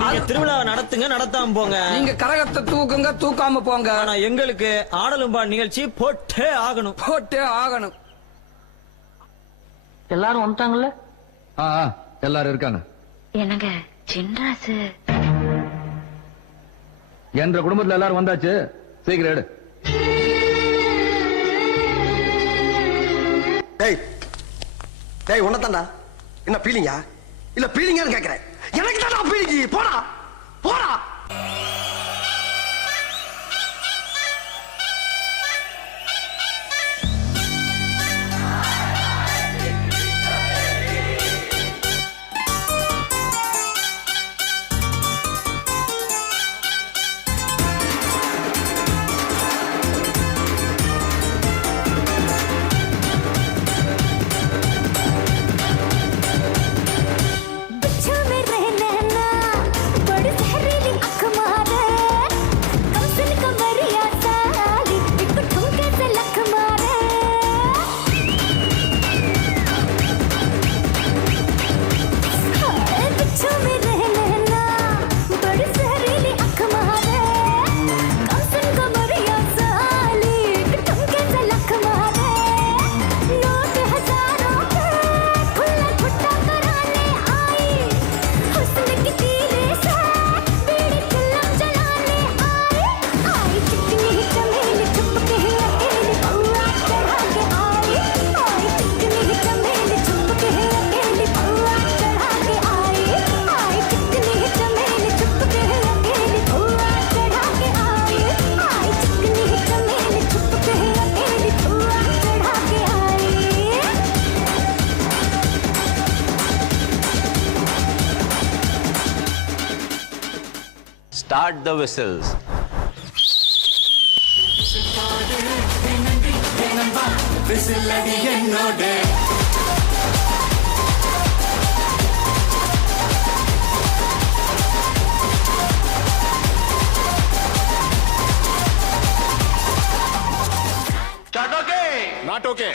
நீங்க திருவிழா நடத்துங்க, நடத்தாம போங்க. நீங்க கரகத்தை தூக்குங்க, தூக்காம போங்க. ஆனா எங்களுக்கு ஆடலும்பா நிகழ்ச்சி போட்டே ஆகணும், போட்டே ஆகணும். எல்லாரும் வந்துட்டாங்கல்ல? எல்லாரும் இருக்காங்க. என்னங்க சின்ராசு என்ற குடும்பத்துல எல்லாரும் வந்தாச்சு, சீக்கிரம் எடு. டேய் உன்னதான்டா. என்ன பீலிங்கா? இல்ல பீலிங்கான்னு கேக்குறேன். எனக்கு தான் பீலிங்கி. போடா போடா. Start the whistles. Not okay.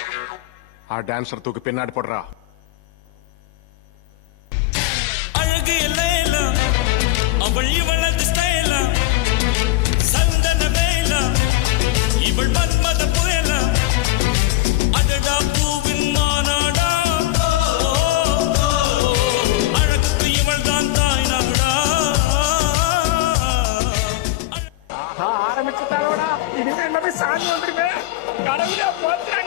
Our dancer தூக்கு பின்னாடி போடுறா. அழகு எல்லாம் அவள் இவளது ஸ்டைலா, சந்தன வேலா இவள் மன்மத புயலா, அடடா பூவின் மாநாடா, அழகுக்கு இவள் தான் தாய் நாடா. ஆரம்பிச்சுட்டாரோடா, இனிமே எல்லாமே சாமி வந்துருமே. கடவுளா போச்சுறாங்க.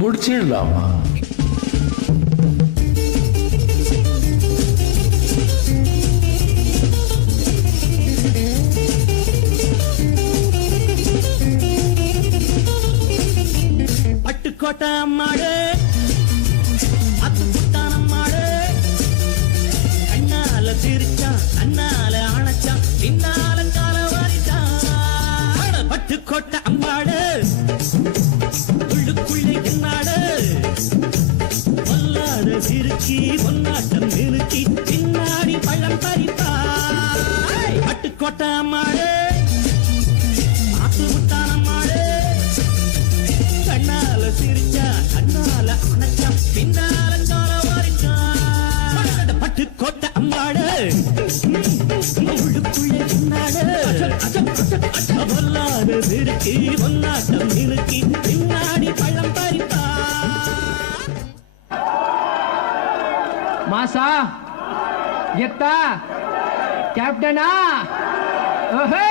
முடிச்சிடலாமா? பட்டுக்கோட்டை அம்மாடு, அத்துக்குட்டான அம்மாடு, கண்ணால சிரிச்சா, கண்ணால அணைச்சா, பின்னால கால வாரிட்டா. பட்டுக்கோட்டை அம்மாடு உள்ளுக்குள்ளே என்னாடு, பொல்லாத சிறுக்கி பொன்னாட்டம் நிறுத்தி பின்னாடி பழம் பறிப்பா. பட்டுக்கோட்டை அம்மாடு, அத்துக்குட்டான அம்மாடு, கண்ணால சிரிச்சா, கண்ணால அணைச்சா, பின்னால கால வாரிச்சா. பட்டுக்கோட்டை அம்மாடு உள்ளுக்குள்ளே என்னாடு, பொல்லாத சிறுக்கி பொன்னாட்டம் நிறுத்தி பின்னாடி பழம் பறிப்பா. மாசா கெத்தா கேப்டனா, ஓஹே